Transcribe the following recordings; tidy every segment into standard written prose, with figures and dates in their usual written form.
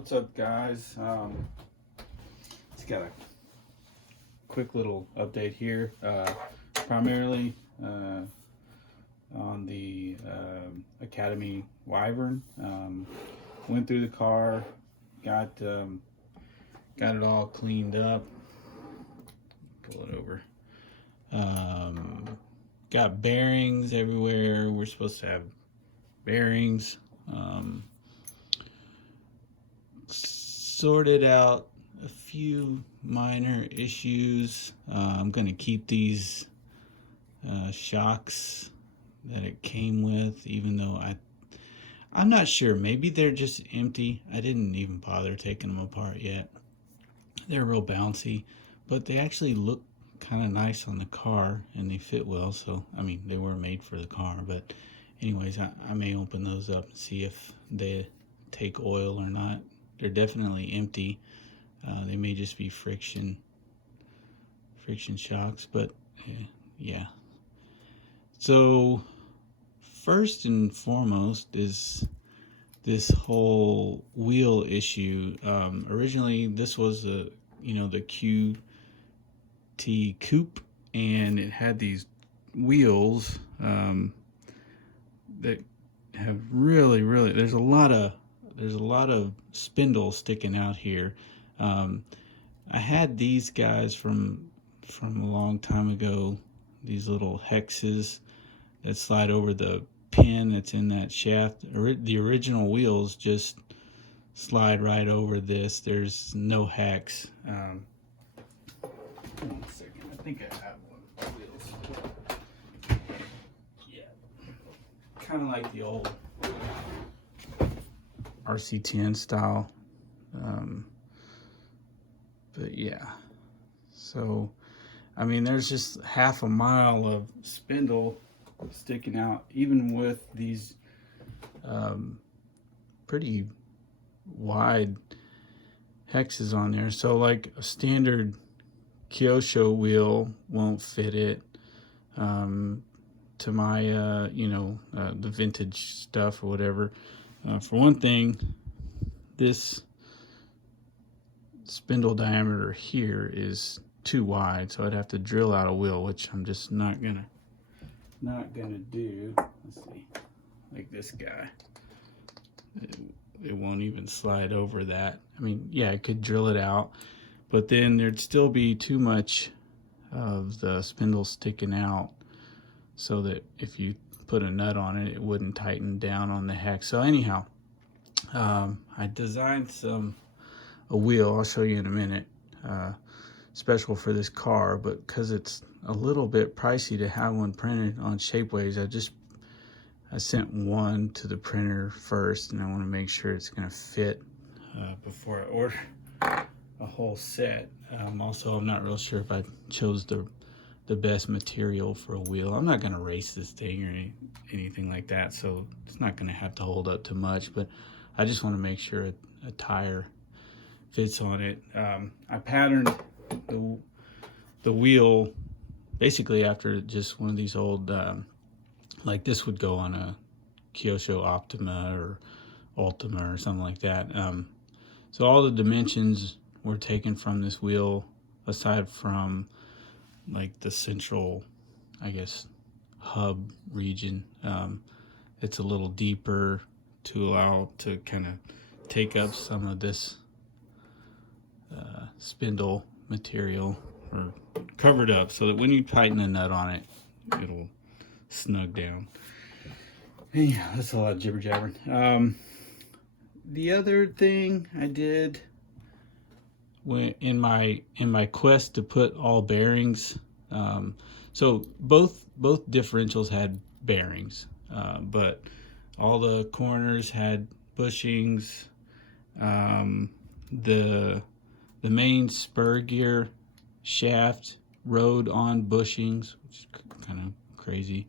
What's up, guys? Just got a quick little update here. Primarily on the Academy Wyvern. Went through the car, got it all cleaned up. Pull it over. Got bearings everywhere. We're supposed to have bearings. Sorted out a few minor issues. I'm going to keep these shocks that it came with, even though I'm not sure. Maybe they're just empty. I didn't even bother taking them apart yet. They're real bouncy, but they actually look kind of nice on the car and they fit well. So, I mean, they were made for the car, but anyways, I may open those up and see if they take oil or not. They're definitely empty. They may just be friction shocks, but yeah. So first and foremost is this whole wheel issue. Originally, this was the QT coupe, and it had these wheels that have really there's a lot of spindles sticking out here. I had these guys from a long time ago, these little hexes that slide over the pin that's in that shaft. The original wheels just slide right over this. There's no hex. Hold on a second. I think I have one of the wheels. Yeah. Kind of like the old RC10 style. But yeah, so I mean, there's just half a mile of spindle sticking out, even with these pretty wide hexes on there. So like a standard Kyosho wheel won't fit it. To my the vintage stuff or whatever. For one thing, this spindle diameter here is too wide, so I'd have to drill out a wheel, which I'm just not gonna do. Let's see, like this guy, it won't even slide over that. I mean, yeah, I could drill it out, but then there'd still be too much of the spindle sticking out, so that if you put a nut on it, it wouldn't tighten down on the hex. So anyhow, I designed a wheel, I'll show you in a minute, special for this car, but because it's a little bit pricey to have one printed on Shapeways, I sent one to the printer first, and I want to make sure it's going to fit before I order a whole set. Also, I'm not real sure if I chose the best material for a wheel. I'm not going to race this thing or anything like that, so it's not going to have to hold up too much, but I just want to make sure a tire fits on it. I patterned the wheel basically after just one of these old, like this would go on a Kyosho Optima or Ultima or something like that. So all the dimensions were taken from this wheel, aside from like the central, I guess, hub region. It's a little deeper to allow to kind of take up some of this spindle material, or covered up, so that when you tighten a nut on it, it'll snug down. Yeah, that's a lot of jibber jabbering. The other thing I did in my quest to put all bearings, so both differentials had bearings, but all the corners had bushings. The main spur gear shaft rode on bushings, which is kind of crazy.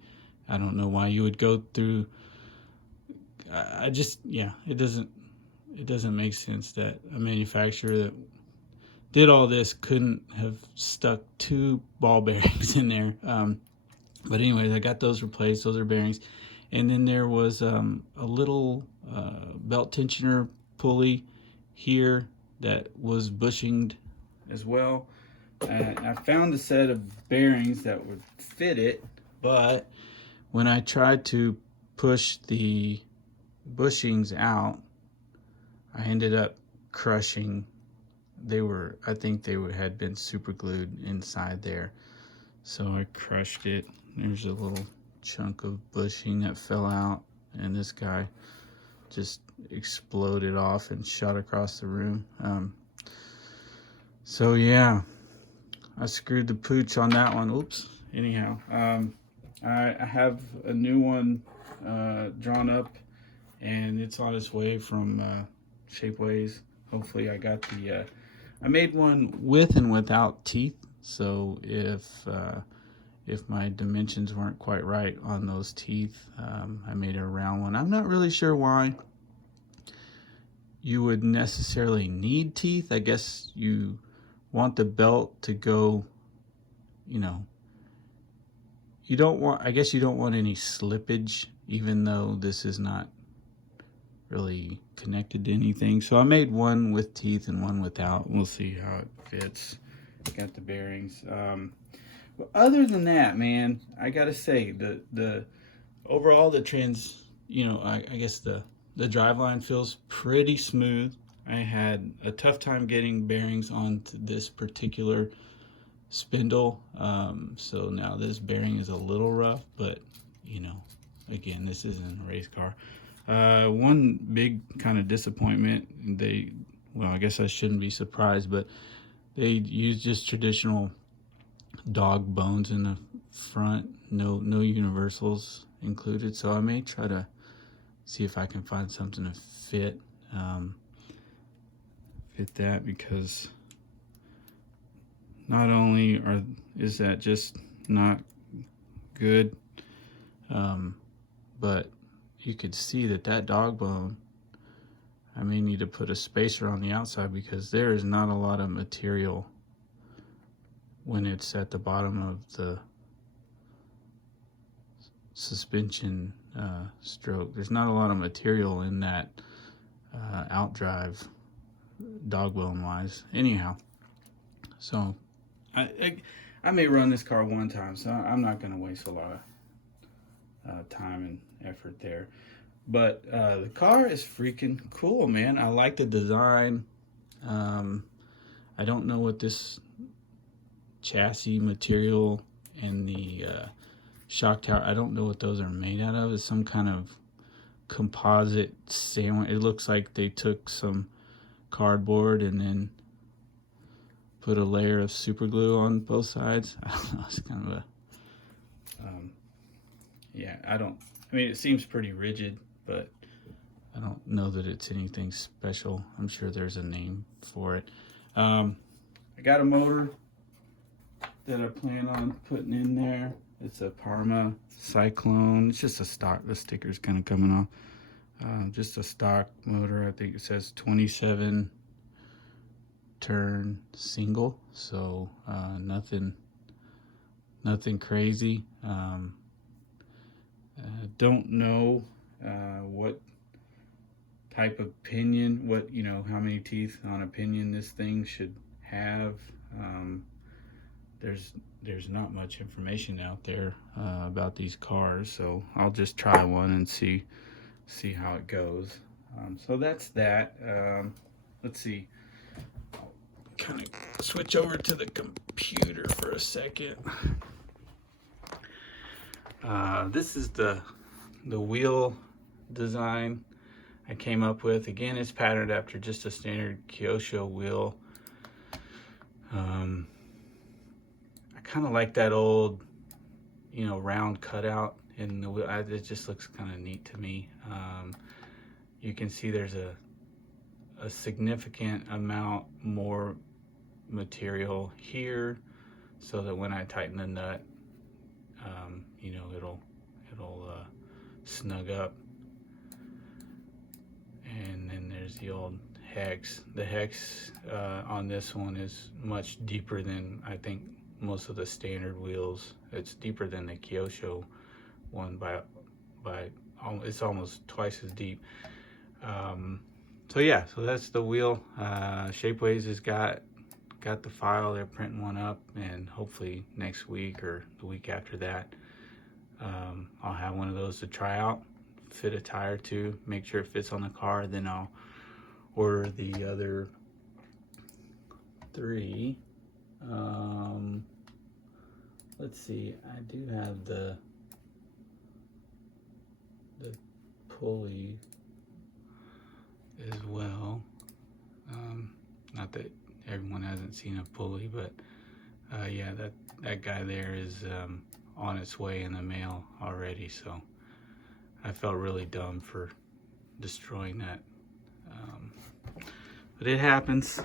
I don't know why you would go through. It doesn't make sense that a manufacturer that did all this couldn't have stuck 2 ball bearings in there. But anyways, I got those replaced. Those are bearings. And then there was a little belt tensioner pulley here that was bushinged as well. I found a set of bearings that would fit it, but when I tried to push the bushings out, I ended up crushing. I think they had been super glued inside there. So I crushed it. There's a little chunk of bushing that fell out, and this guy just exploded off and shot across the room. So yeah, I screwed the pooch on that one. Oops. Anyhow, I have a new one drawn up, and it's on its way from Shapeways. Hopefully, I got the. I made one with and without teeth, so if my dimensions weren't quite right on those teeth, I made a round one. I'm not really sure why you would necessarily need teeth. I guess you want the belt to go, you know, I guess you don't want any slippage, even though this is not really connected to anything. So I made one with teeth and one without. We'll see how it fits. Got the bearings. But other than that, man, I gotta say the overall the I guess the driveline feels pretty smooth. I had a tough time getting bearings onto this particular spindle, so now this bearing is a little rough, but again, this isn't a race car. One big kind of disappointment, I guess I shouldn't be surprised, but they used just traditional dog bones in the front, no universals included. So I may try to see if I can find something to fit that, because not only is that just not good, but you could see that dog bone, I may need to put a spacer on the outside, because there is not a lot of material when it's at the bottom of the suspension stroke. There's not a lot of material in that outdrive, dog bone wise. Anyhow, so I may run this car one time, so I'm not going to waste a lot of time and effort there. But the car is freaking cool, man. I like the design. I don't know what this chassis material and the shock tower, I don't know what those are made out of. It's some kind of composite sandwich. It looks like they took some cardboard and then put a layer of super glue on both sides. I don't know. It's kind of a it seems pretty rigid, but I don't know that it's anything special. I'm sure there's a name for it. I got a motor that I plan on putting in there. It's a Parma Cyclone. It's just a stock. The sticker's kind of coming off. Just a stock motor. I think it says 27 turn single. So nothing crazy. Don't know what type of pinion, how many teeth on a pinion this thing should have. There's not much information out there about these cars, so I'll just try one and see how it goes. So that's that. Let's see. I'll kind of switch over to the computer for a second. This is the wheel design I came up with. Again, it's patterned after just a standard Kyosho wheel. I kind of like that old, round cutout in the wheel. It just looks kind of neat to me. You can see there's a significant amount more material here, so that when I tighten the nut, it'll snug up. And then there's the old hex. The hex on this one is much deeper than I think most of the standard wheels. It's deeper than the Kyosho one by it's almost twice as deep. So yeah, so that's the wheel. Shapeways has got the file. They're printing one up, and hopefully next week or the week after that, I'll have one of those to try out, fit a tire to, make sure it fits on the car. Then I'll order the other 3. Let's see, I do have the pulley as well. Not that everyone hasn't seen a pulley, but yeah, that guy there is on its way in the mail already, so I felt really dumb for destroying that. But it happens.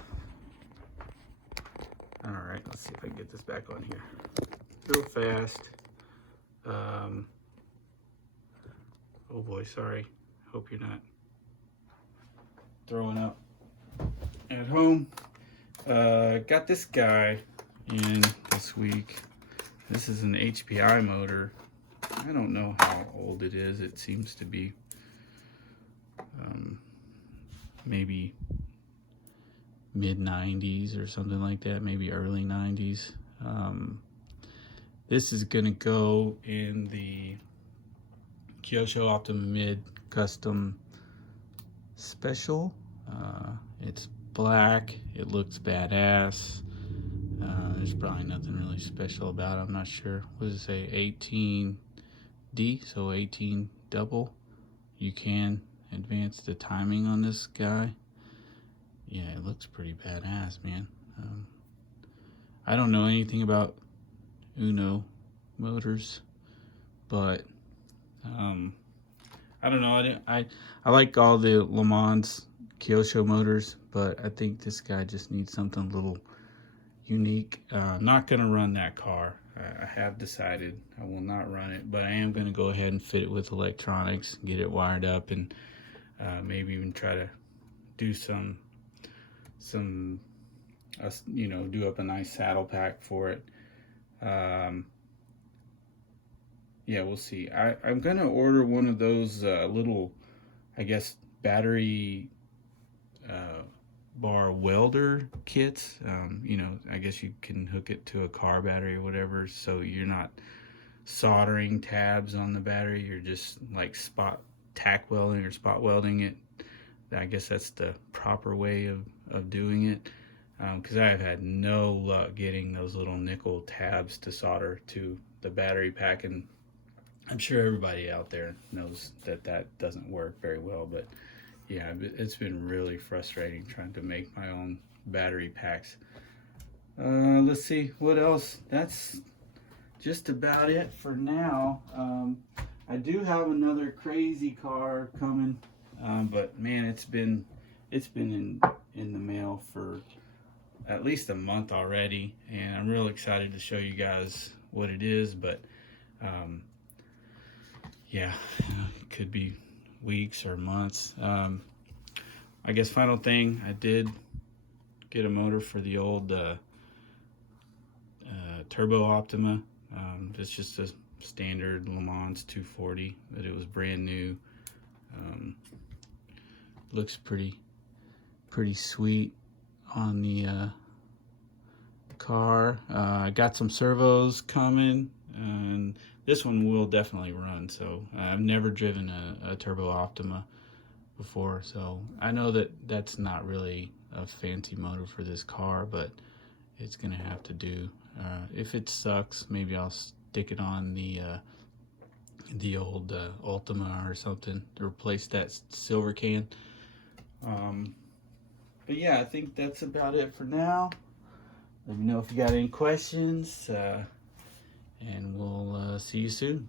All right, let's see if I can get this back on here real fast. Oh boy, sorry. Hope you're not throwing up at home. Got this guy in this week. This is an HPI motor. I don't know how old it is. It seems to be maybe mid-90s or something like that, maybe early 90s. This is gonna go in the Kyosho Optima Mid Custom Special. It's black. It looks badass. There's probably nothing really special about it. I'm not sure. What does it say? 18D, so 18 double. You can advance the timing on this guy. Yeah, it looks pretty badass, man. I don't know anything about Uno motors, but I don't know. I like all the Le Mans Kyosho motors, but I think this guy just needs something a little unique. Not gonna run that car. I have decided I will not run it, but I am gonna go ahead and fit it with electronics, get it wired up, and maybe even try to do some you know, do up a nice saddle pack for it. Yeah, we'll see. I'm gonna order one of those little, I guess, battery bar welder kits. You know, I guess you can hook it to a car battery or whatever, so you're not soldering tabs on the battery. You're just like tack welding or spot welding it. I guess that's the proper way of doing it, because I have had no luck getting those little nickel tabs to solder to the battery pack, and I'm sure everybody out there knows that that doesn't work very well. But yeah, it's been really frustrating trying to make my own battery packs. Let's see what else. That's just about it for now. I do have another crazy car coming, but man, it's been in the mail for at least a month already, and I'm real excited to show you guys what it is. But yeah, it could be weeks or months. I guess final thing, I did get a motor for the old Turbo Optima. It's just a standard Le Mans 240, but it was brand new. Looks pretty sweet on the car. I got some servos coming, and this one will definitely run. So I've never driven a Turbo Optima before, so I know that that's not really a fancy motor for this car, but it's gonna have to do. If it sucks, maybe I'll stick it on the old Ultima or something to replace that silver can. But yeah, I think that's about it for now. Let me know if you got any questions, and we'll see you soon.